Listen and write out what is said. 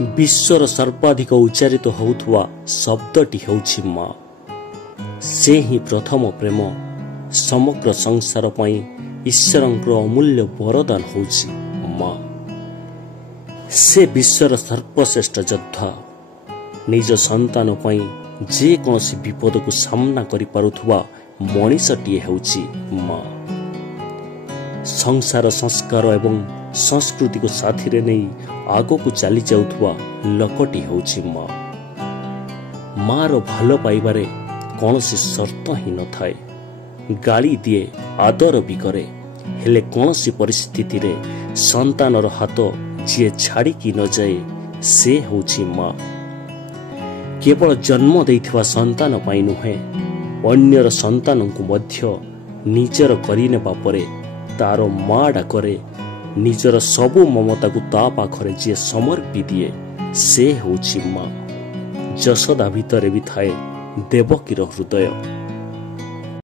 विश्वर सर्वाधिक उच्चारित होउथुवा शब्दटी हेउछि माँ। से ही प्रथम प्रेम समग्र संसार पई ईश्वरंकर अमूल्य वरदान होउछि माँ। से विश्वर सर्वश्रेष्ठ योद्धा निज संतान पई जे कोनसी विपद को सामना करि पारुथुवा मनीषटीए हेउछि माँ। संसार संस्कार एवं संस्कृति को साथी रे नहीं आगो को चली जाउथुवा लोकटी हेउछि माँ। मार भल पाइबारे कौनसी शर्त ही न थाए। गाली दिए आदर भी करे, हेले कौनसी परिस्थिति रे संतानर हाथ जी छाड़ी की न जाए से हेउछि माँ। केवल जन्म देइथिवा संतान पाई नुहे, अन्यर संतान को मध्य निजर करिने बापरे तार माँ डाकरे निजर सबु ममता को ता पाखरे जे समर्पी दिए से हेउछि माँ। यशोदा भितरे भी थाए देवकीर हृदय।